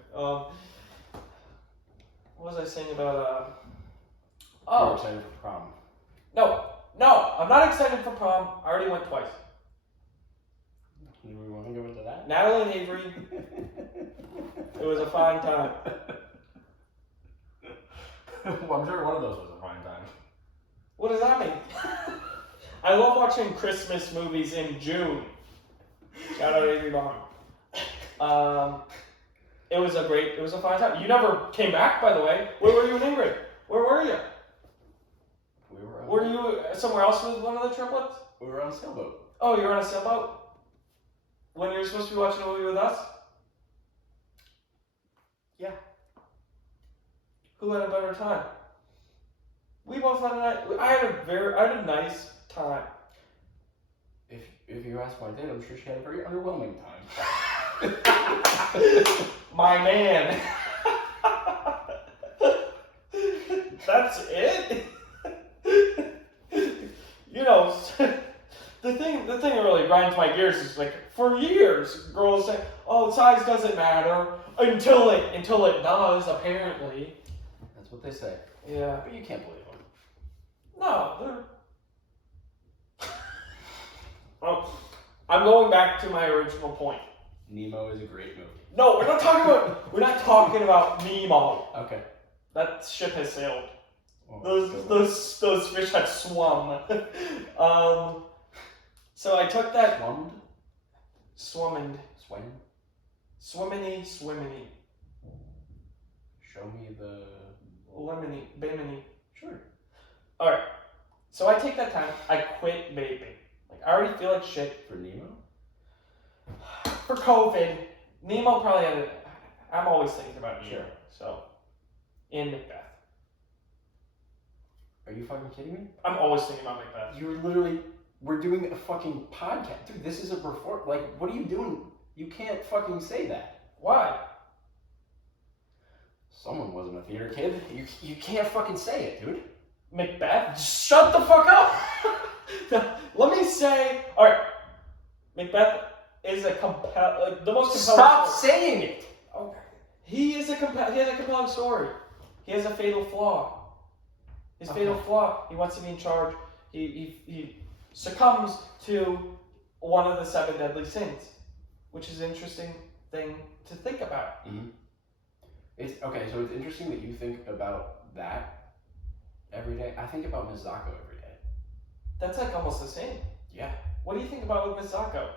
What was I saying about You're excited for prom. No, I'm not excited for prom. I already went twice. Do we want to go into that? Natalie and Avery. It was a fine time. Well, I'm sure one of those was a fine time. What does that mean? I love watching Christmas movies in June. Shout out Avery Bond. It was a fine time. You never came back, by the way. Where were you in Ingrid? Where were you? Were you somewhere else with one of the triplets? We were on a sailboat. Oh, you were on a sailboat? When you were supposed to be watching a movie with us? Yeah. Who had a better time? We both had a nice. I had a nice time. If you ask my dad, I'm sure she had a very underwhelming time. My man. That's it? You know, the thing that really grinds my gears is like for years girls say, "Oh, size doesn't matter," until it does, apparently. That's what they say. Yeah. But you can't believe them. No, they're I'm going back to my original point. Nemo is a great movie. No, we're not talking about Nemo. Okay. That ship has sailed. Well, Those fish have swum. So I took that Swummed? Swimminy. Show me the... Bimini. Sure. Alright. So I take that time, I quit vaping. Like I already feel like shit. For Nemo? For COVID. Nemo probably had it. I'm always thinking about Nemo. Sure. So in Macbeth. Are you fucking kidding me? I'm always thinking about Macbeth. You're literally... We're doing a fucking podcast. Dude, this is a perform... Like, what are you doing? You can't fucking say that. Why? Someone wasn't a theater kid. You can't fucking say it, dude. Macbeth? Shut the fuck up! Let me say... Alright. Macbeth is the most compelling... Stop saying it! Okay. He has a compelling story. He has a fatal flaw. His fatal flaw. He wants to be in charge. He succumbs to one of the 7 deadly sins, which is an interesting thing to think about. Mm-hmm. Okay, so it's interesting that you think about that every day. I think about Mizako every day. That's like almost the same. Yeah. What do you think about with Misako?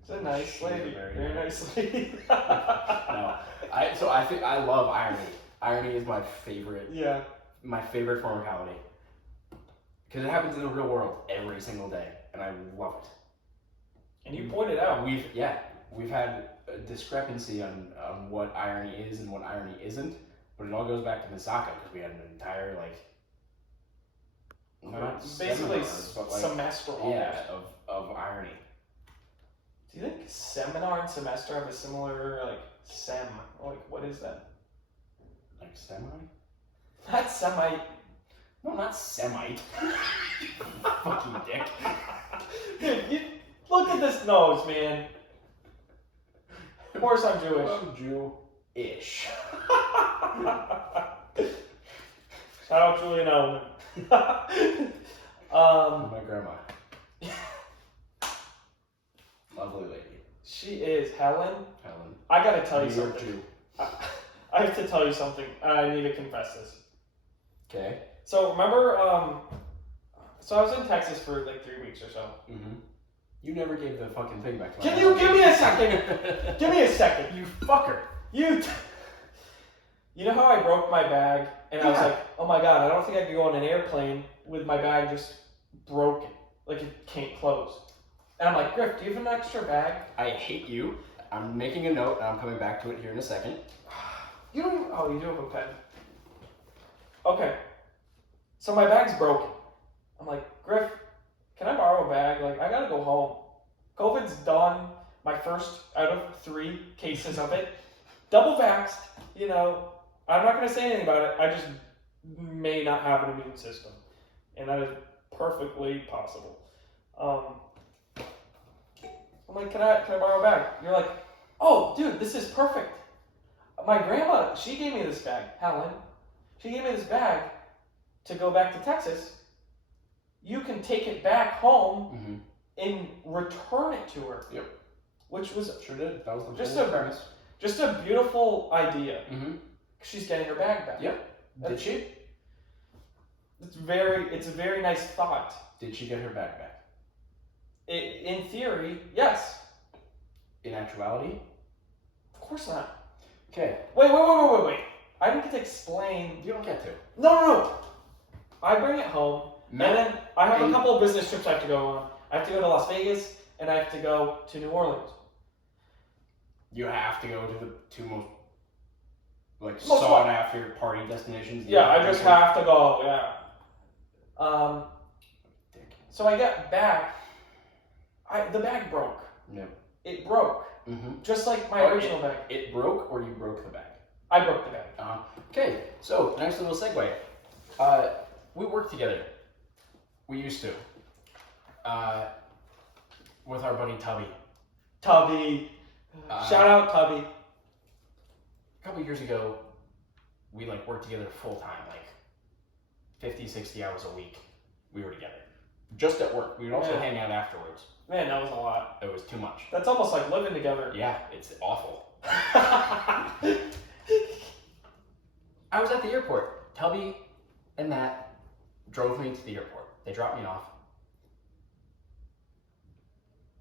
It's a nice lady. Very nice lady. No, I think I love irony. Irony is my favorite. Yeah. My favorite form of comedy. Because it happens in the real world every single day, and I love it. And you pointed out. We've had a discrepancy on what irony is and what irony isn't, but it all goes back to Misako because we had an entire basically seminars, semester of irony. Do you think seminar and semester have a similar sem? Like what is that? Like semi? Not Semite. No, not Semite. Fucking dick. Dude, look at this nose, man. Of course I'm Jewish. I'm Jew-ish. Shout out Julian Elman. My grandma. Lovely lady. She is Helen. Helen. I gotta tell you New York something. Jew. I have to tell you something, and I need to confess this. Okay. So remember, so I was in Texas for like 3 weeks or so. Mm-hmm. You never gave the fucking thing back to me. Can you give me a second? Give me a second. You fucker. You know how I broke my bag, and I was like, oh my god, I don't think I could go on an airplane with my bag just broken, like it can't close. And I'm like, Griff, do you have an extra bag? I hate you. I'm making a note, and I'm coming back to it here in a second. You don't even, oh, you do have a pen. Okay. So my bag's broken. I'm like, Griff, can I borrow a bag? Like, I gotta go home. COVID's done. My first out of 3 cases of it. Double vaxxed, you know. I'm not gonna say anything about it. I just may not have an immune system. And that is perfectly possible. I'm like, can I borrow a bag? You're like, oh, dude, this is perfect. My grandma, she gave me this bag, Helen. She gave me this bag to go back to Texas. You can take it back home and return it to her. Yep. Which was Sure did. That was the just just a beautiful idea. Mm-hmm. She's getting her bag back. Yep. Did she? It's a very nice thought. Did she get her bag back? In theory, yes. In actuality? Of course not. Okay. Wait. I didn't get to explain. You don't get to. No. I bring it home, and then I have a couple of business trips I have to go on. I have to go to Las Vegas, and I have to go to New Orleans. You have to go to the 2 most Most sought after party destinations. Yeah, I just have to go. Yeah. So I get back. The bag broke. Yep. It broke. Mm-hmm. Just like my original bag. It broke, or you broke the bag? I broke the bag. Okay, so nice little segue. We work together. We used to. With our buddy Tubby. Tubby. Shout out Tubby. A couple years ago, we worked together full time, 50, 60 hours a week. We were together. Just at work. We would also hang out afterwards. Man, that was a lot. It was too much. That's almost like living together. Yeah, it's awful. I was at the airport. Tubby and Matt drove me to the airport. They dropped me off.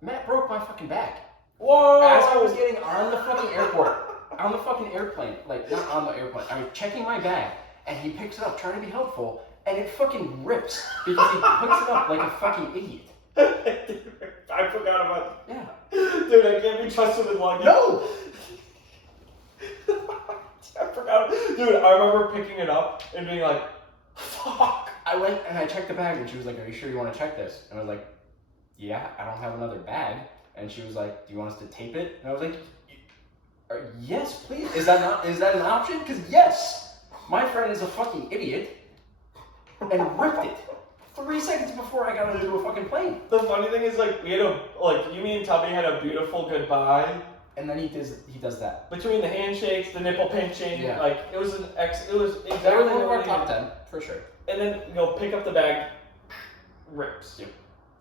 Matt broke my fucking bag. Whoa! As I was getting on the fucking airport, on the fucking airplane, not on the airplane, I was checking my bag, and he picks it up, trying to be helpful, and it fucking rips, because he picks it up like a fucking idiot. I forgot about Yeah. Dude, I can't be trusted with luggage. No! I forgot. Dude, I remember picking it up and being like, fuck. I went and I checked the bag, and she was like, are you sure you want to check this? And I was like, yeah, I don't have another bag. And she was like, do you want us to tape it? And I was like, yes, please. Is that an option? Because yes, my friend is a fucking idiot and ripped it 3 seconds before I got onto a fucking plane. The funny thing is, we had you, me, and Tubby had a beautiful goodbye. And then he does that. Between the handshakes, the nipple pinching, yeah. it was exactly that was one of our top 10, for sure. And then, pick up the bag, rips. Yep.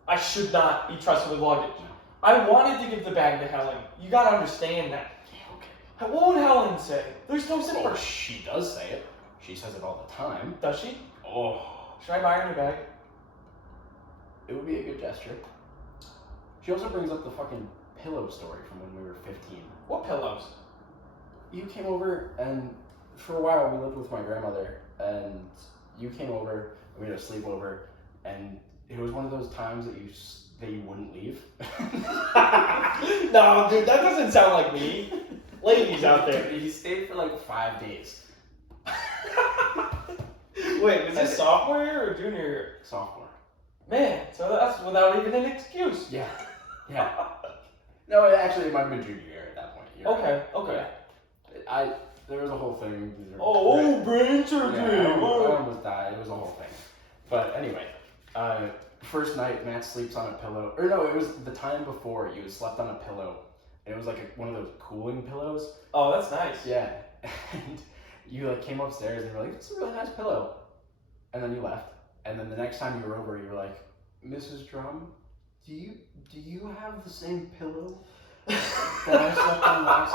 I should not be trusted with luggage. No. I wanted to give the bag to Helen. You gotta understand that. Yeah, okay. What would Helen say? There's no sense. Oh, she does say it. She says it all the time. Does she? Oh. Should I buy her a new bag? It would be a good gesture. She also brings up the fucking pillow story from when we were 15. What pillows? You came over, and for a while we lived with my grandmother, and you came over, and we had a sleepover, and it was one of those times that you wouldn't leave. No, dude, that doesn't sound like me. Ladies out there. He stayed for 5 days. Wait, was this sophomore year or junior year? Sophomore. Man, so that's without even an excuse. Yeah. No, it might have been junior year at that point. Okay. Yeah. There was a whole thing. Brain surgery. Yeah, I almost died. It was a whole thing. But anyway, first night, Matt sleeps on a pillow. Or no, it was the time before. You slept on a pillow. And it was one of those cooling pillows. Oh, that's nice. Yeah. And you came upstairs and were like, "It's a really nice pillow." and then you left. And then the next time you were over, you were like, Mrs. Drum, do you have the same pillow that I slept on last?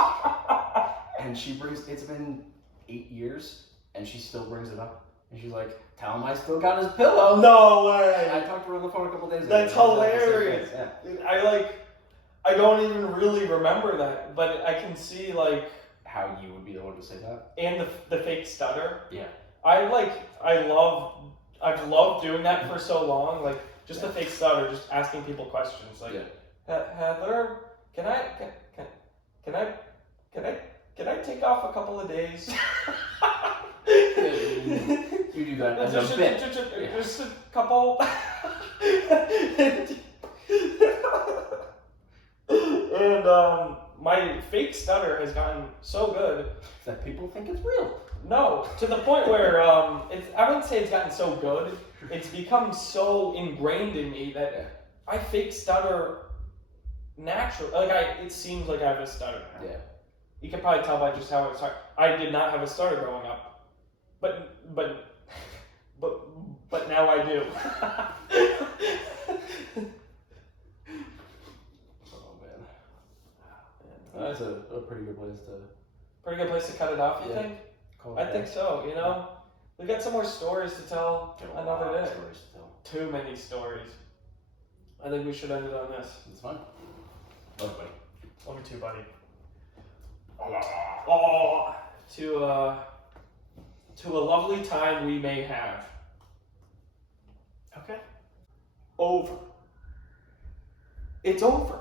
And she brings, it's been 8 years, and she still brings it up. And she's like, tell him I still got his pillow. No way. I talked to her on the phone a couple days ago. That's hilarious. Yeah. Dude, I don't even really remember that, but I can see like how you would be the one to say that. And the fake stutter. Yeah. I've loved doing that for so long, like just the fake stutter, just asking people questions, like Heather, can I take off a couple of days? You do that as a bit. Just a couple. And my fake stutter has gotten so good that people think it's real. No, to the point where I wouldn't say it's gotten so good. It's become so ingrained in me that I fake stutter naturally. Like it seems like I have a stutter now. Yeah. You can probably tell by just how it's hard. I did not have a stutter growing up, but now I do. Oh man, that's a pretty good place to. Pretty good place to cut it off, you think? I think so. You know, we got some more stories to tell another day. Stories to tell. Too many stories. I think we should end it on this. It's fun. Love it, buddy. Love you too, buddy. Oh, to a lovely time we may have. Okay. Over. It's over.